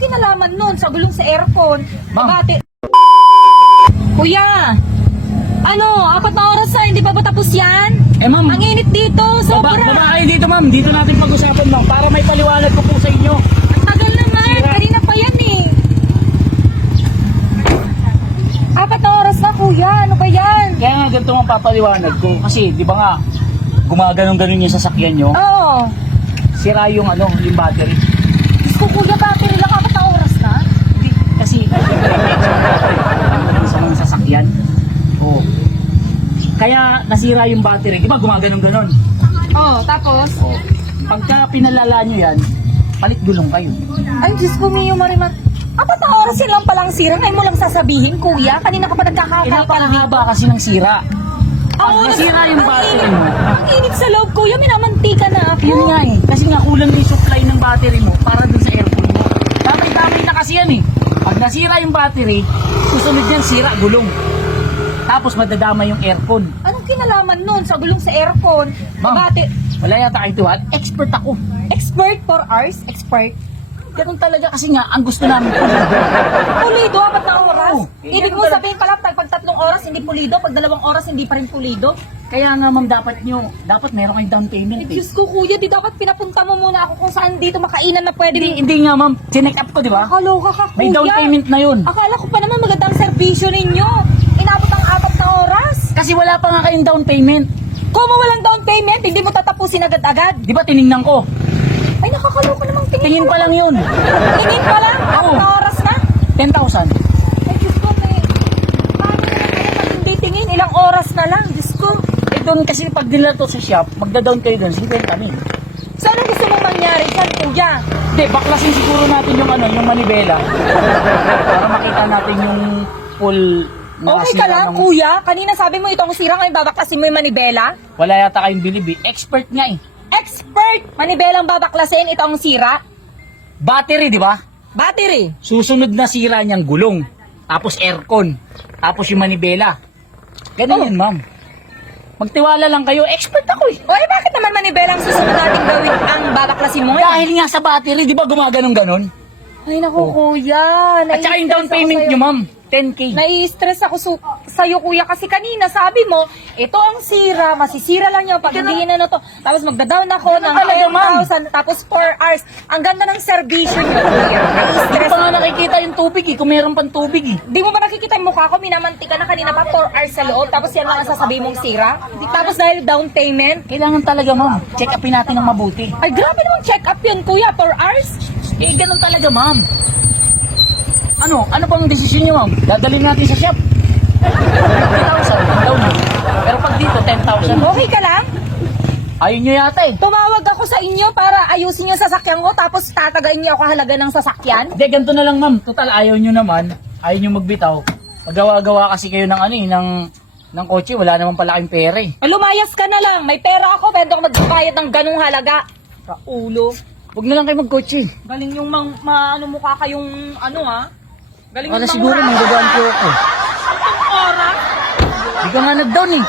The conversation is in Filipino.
kinalaman nun sa gulong sa aircon? Ma'am. Bakit? Kuya, ano, 4 na oras na, hindi pa ba tapos yan? Eh ma'am, Ang init dito, baba sobra. kayo dito ma'am. Dito natin pag-usapan ma'am para may paliwanag ko po sa inyo. Ang tagal naman, kanina pa yan eh. 4 na oras na kuya, ano ba yan? Kaya nga ganito ang papaliwanag ko. Kasi di ba nga, gumaganong-ganon yung sasakyan nyo. Oo. Sira yung yung battery. Diyos ko kuya, battery lang 4 na oras na. Hindi, kasi sa mga sasakyan. Oo. Kaya nasira yung battery. Di ba gumaganong-ganon? Oo, tapos? Oo. Pagka pinalala nyo yan, palit gulong kayo. Ay, Diyos ko, Mio Marimat. 4 na oras yun lang palang sira. Ngayon mo lang sasabihin, kuya. Kanina ka pa nagkakakal. Napakahaba kasi ng sira. Pag nasira yung battery mo, Ang init sa loob, kuya. Minamantika na ako. yun nga eh. Kasi nga kulang yung supply ng battery mo para dun sa aircon mo. Damay-damay na kasi yan eh. Pag nasira yung battery, susunod yan sira gulong. Tapos madadama yung aircon. Anong kinalaman nun sa gulong sa aircon? Ma'am. Bakit? Wala yata kayo tuwad. Expert ako. Expert for hours? Expert? Ganun talaga kasi nga ang gusto namin po. Pulido, 4 na oras? Oo. Ibig mo sabihin pala, pag 3 oras hindi pulido, pag 2 oras hindi pa rin pulido? Kaya nga ma'am, dapat meron kayong down payment eh. Diyos ko kuya, di dapat pinapunta mo muna ako kung saan dito makainan na pwede. Hindi nga ma'am, chinek up ko di ba? Nakaloka ka kuya. May down payment na yun. Akala ko pa naman magandang serbisyo ninyo. Inabot ang 4 na oras. Kasi wala pa nga kayong down payment. Kung walang down payment, hindi mo tatapusin agad-agad. Di ba tiningnan ko? Ay, nakakaloka namang Tingin pa lang yun. Tingin pa lang? 4 Oo. na oras na? 10,000. Ay, Diyos ko, may... Paano naman kaya pag hindi tingin? Ilang oras na lang, Diyos ko. Eh doon kasi pag dinala to sa shop, magda-down kayo doon, 50 mil. So, ano gusto mong mangyari dyan, kuya? Hindi, baklasin siguro natin yung yung manibela. Para makita natin yung full na Okay sira ka lang, ng- kuya? Kanina sabi mo itong sira, ngayon babaklasin mo yung manibela? Wala yata kayong bilib eh. Expert nga eh. Expert! Manibelang babaklasin, ito ang sira. Battery, di ba? Battery. Susunod na sira niyang gulong. Tapos aircon. Tapos yung manibela. Ganun Oh. yan, ma'am. Magtiwala lang kayo. Expert ako eh. O eh, bakit naman manibelang susunod natin gawin ang babaklasin mo ngayon? Dahil nga sa battery, di ba gumaganon-ganon? Ay, naku, kuya. At saka yung down Nai-stress ako payment sa'yo. niyo, ma'am. 10K. Nai-stress ako sa'yo, kuya, kasi kanina sabi mo, ito ang sira, masisira lang yan pag hindi na to. Tapos magda-down ako ng talaga, ma'am. 10,000, tapos 4 hours. Ang ganda ng servisyo niyo, kuya. Hindi Nai-stress pa nga nakikita yung tubig eh. Kung meron pang tubig eh. Di mo ba nakikita yung mukha ko? Minamantika na kanina pa 4 hours sa loob. Tapos yan lang ang sasabihin mong sira. Tapos dahil down payment. Kailangan talaga, ma'am. Check upin natin ng mabuti. Ay, grabe namang check up yun, kuya. 4 hours? Eh, ganun talaga, ma'am. Ano pang desisyon niyo, ma'am? Dadalhin natin sa shop. 50,000 ang down. Pero pag dito, 10,000. Okay ka lang? Ayun nyo yata eh. Tumawag ako sa inyo para ayusin yung sasakyan ko. Tapos tatagain niyo ako halaga ng sasakyan. Hindi, ganito na lang, ma'am. Total, ayaw nyo naman. Ayaw nyo magbitaw. Paggawa-gawa kasi kayo ng ng kotse, wala naman pala kayong pera eh. Lumayas ka na lang. May pera ako. Pwede ako magbayad ng ganung halaga. Kaulo. Huwag na lang kayo magkotse. Galing yung mukha kayong Galing Para yung siguro manggagaan po ako. Oras? Di ka nga nag-down eh.